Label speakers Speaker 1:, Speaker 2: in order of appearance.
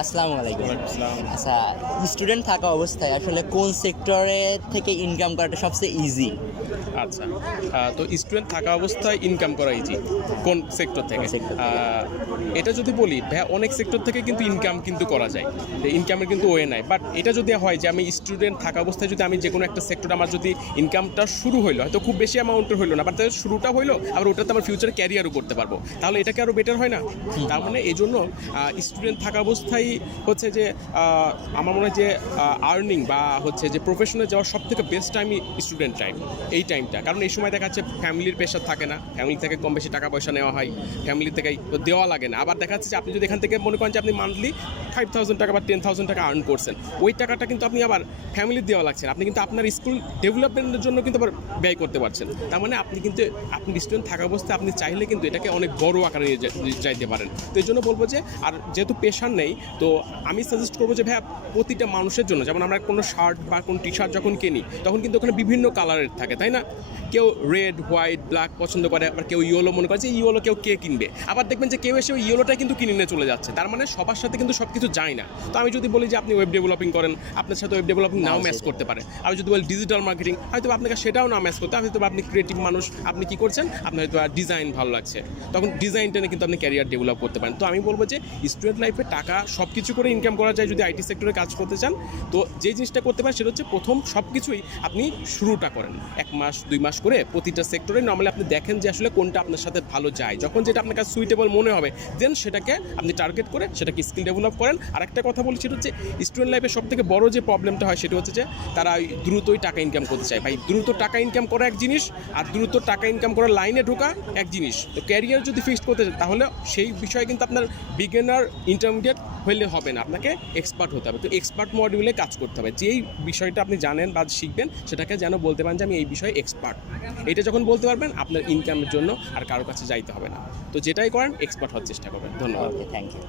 Speaker 1: আসসালামু আলাইকুম। আচ্ছা স্টুডেন্ট থাকা অবস্থায় আসলে কোন সেক্টরে থেকে ইনকাম করাটা সবচেয়ে ইজি
Speaker 2: আচ্ছা তো স্টুডেন্ট থাকা অবস্থায় ইনকাম করা ইজি কোন সেক্টর থেকে? এটা যদি বলি ভাইয়া অনেক সেক্টর থেকে কিন্তু ইনকাম কিন্তু করা যায়। ইনকামের কিন্তু ওয়ে নাই। বাট এটা যদি হয় যে আমি স্টুডেন্ট থাকা অবস্থায় যদি আমি যে কোনো একটা সেক্টর আমার যদি ইনকামটা শুরু হইল হয়তো খুব বেশি অ্যামাউন্টের হইল না বাট শুরুটা হইল আবার ওটাতে আমার ফিউচার ক্যারিয়ারও করতে পারব। তাহলে এটাকে আরও বেটার হয় না? তার মানে এই জন্য স্টুডেন্ট থাকা অবস্থায় হচ্ছে যে আমার মনে হয় যে আর্নিং বা হচ্ছে যে প্রফেশনে যাওয়ার সব থেকে বেস্ট টাইমই স্টুডেন্ট টাইম এই টাইমটা কারণ এই সময় দেখা যাচ্ছে ফ্যামিলির প্রেশার থাকে না ফ্যামিলি থেকে কম বেশি টাকা পয়সা নেওয়া হয় ফ্যামিলি থেকে দেওয়া লাগে না। আবার দেখা যাচ্ছে যে আপনি যদি এখান থেকে মনে করেন যে আপনি মান্থলি ফাইভ থাউজেন্ড টাকা বা টেন থাউজেন্ড টাকা আর্ন করছেন, ওই টাকাটা কিন্তু আপনি আবার ফ্যামিলির দেওয়া লাগছে না। আপনি কিন্তু আপনার স্কুল ডেভেলপমেন্টের জন্য কিন্তু আবার ব্যয় করতে পারছেন তার মানে আপনি কিন্তু, আপনি স্টুডেন্ট থাকা অবস্থায় আপনি চাইলে কিন্তু এটাকে অনেক বড় আকারে নিয়ে যাইতে পারেন। তো এই জন্য বলব যে, আর যেহেতু পেশার নেই তো আমি সাজেস্ট করব যে ভাইয়া প্রতিটা মানুষের জন্য যেমন আমরা কোনো শার্ট বা কোনো টি শার্ট যখন কিনি তখন কিন্তু ওখানে বিভিন্ন কালারের থাকে তাই না? কেউ রেড হোয়াইট ব্ল্যাক পছন্দ করে আবার কেউ ইয়েলো মনে করে যে ইয়েলো কেউ কে কিনবে? আবার দেখবেন যে কেউ এসে ওই ইয়েলোটা কিন্তু কিনে নিয়ে চলে যাচ্ছে তার মানে সবার সাথে কিন্তু সব কিছু যায় না। তো আমি যদি বলি যে আপনি ওয়েব ডেভেলপিং করেন আপনার সাথে ওয়েব ডেভেলপিং নাও ম্যাচ করতে পারে। আমি যদি বলি ডিজিটাল মার্কেটিং হয়তো আপনাকে সেটাও না ম্যাচ করতে হয়তো বা আপনি ক্রিয়েটিভ মানুষ আপনি কি করছেন? আপনার হয়তো ডিজাইন ভালো লাগছে। তখন ডিজাইনটা নিয়ে কিন্তু আপনি ক্যারিয়ার ডেভেলপ করতে পারেন। তো আমি বলব যে স্টুডেন্ট লাইফে টাকা সব কিছু করে ইনকাম করা যায় যদি আইটি সেক্টরে কাজ করতে চান। তো যে জিনিসটা করতে পারেন সেটা হচ্ছে প্রথম সব কিছুই আপনি শুরুটা করেন। এক মাস, দুই মাস করে প্রতিটা সেক্টরে নর্মালি আপনি দেখেন যে আসলে কোনটা আপনার সাথে ভালো যায়। যখন যেটা আপনার কাছে সুইটেবল মনে হবে দেন সেটাকে আপনি টার্গেট করে সেটাকে স্কিল ডেভেলপ করেন। আর একটা কথা বলি সেটা হচ্ছে স্টুডেন্ট লাইফে সব থেকে বড় যে প্রবলেমটা হয় সেটা হচ্ছে যে তারা দ্রুতই টাকা ইনকাম করতে চায়। ভাই, দ্রুত টাকা ইনকাম করা এক জিনিস আর দ্রুত টাকা ইনকাম করার লাইনে ঢোকা এক জিনিস। তো ক্যারিয়ার যদি ফিক্সড করতে চান, তাহলে সেই বিষয়ে কিন্তু আপনার বিগিনার ইন্টারমিডিয়েট হইলে হবে না, আপনাকে এক্সপার্ট হতে হবে। তো এক্সপার্ট মডিউলে কাজ করতে হবে। যেই বিষয়টা আপনি জানেন বা শিখবেন, সেটাকে যেন বলতে পারেন যে আমি এই বিষয়ে এক্সপার্ট এটা যখন বলতে পারবেন, আপনার ইনকামের জন্য আর কারও কাছে যাইতে হবে না। তো যেটাই করেন এক্সপার্ট হওয়ার চেষ্টা করবেন। ধন্যবাদ।
Speaker 1: Thank you